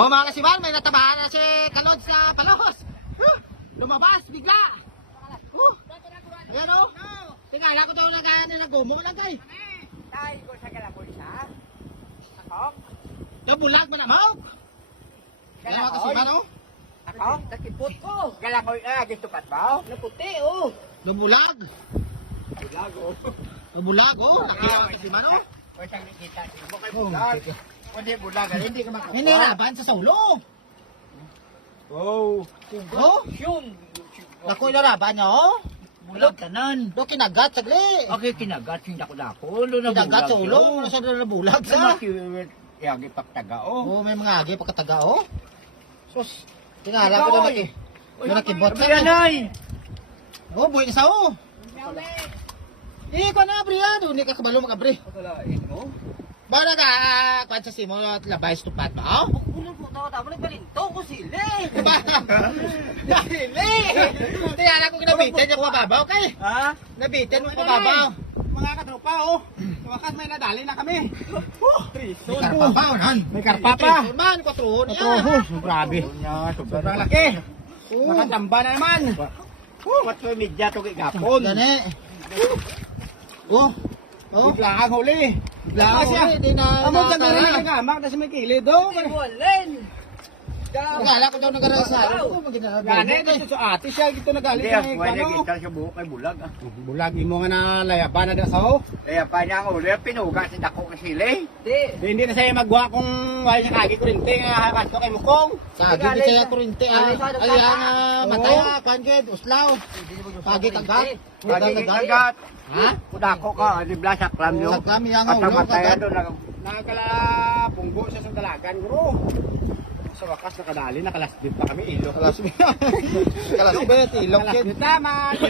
O mga kasiban, may natabahan na si Kalod sa palos. Lumabas, bigla. Ayan o. Tingala ko daw nag-gumo lang kay. Tay ko sa galaboy siya. Ako? Bulag mo na mo. Ayan mga kasiban o. Ako? Nakipot ko. Galaboy gitupat ba? Naputi Lubulag. Bulag Bulag o. Laki mga kasiban o. O siyang nakita. Mo kay bulag. Kundi bulag. Hindi ka makukuha. Hindi laban sa solo. Oh. O. Yung. Naku ilaraban niya o. Bulag tanan. Do kinagat sagli. Okay, kinagat yung dako-dako. Kinagat sa ulo. Nasa nabulag sa. Yagi pagtaga Oo, may mga agi pagkataga o. Sus. Tingala ko daw nakibot sa. Yanay. Oh, buhay na sa o. Ko na, Bria. Doon ka kabalo makabri. Pagkalain mo. Bala ka, kwan sa simo at labay stupat ba? Oh? Kulang po daw tapos nagbalinto ko sila. Dahili! Tingala ko kinabitan niya pababaw kay. Ha? Nabitan mo pababaw. Mga katropa Wakas may nadali na kami. May karpa pa, unan. May karpa pa. Man, kwatro niya. Grabe. Sobrang laki. Nakatamba na naman. What's my media to kay Gapon? Gani. Oh. Oh. Biglaan huli. Biglaan huli, di na Amo ka nakakara. na nagamak na sa may kilid do. Wallen. Tingala ko daw nagarasa. Oh, Gani dito sa ate siya gito nagali sa kano. Kita siya buhok kay bulag. Bulag imo nga na layaban na da sa ho. Kaya pa niya ang uli, pinuga sa dako ka sili. Hindi na saya magwa kung wala niya kagi kurente nga hakas ko kay mukong. Kagi di kaya kurente ayan matay kwan kay uslaw. Kagi kagat. Pagi kagat. Ha? Dako ka, di bla saklam yo. Saklam yang ulo Katamatay kagat. doon. Nakakala punggo sa dalagan bro. Sa wakas nakadali nakalasbit pa kami ilok. Kalasbit ilok kid. Tama.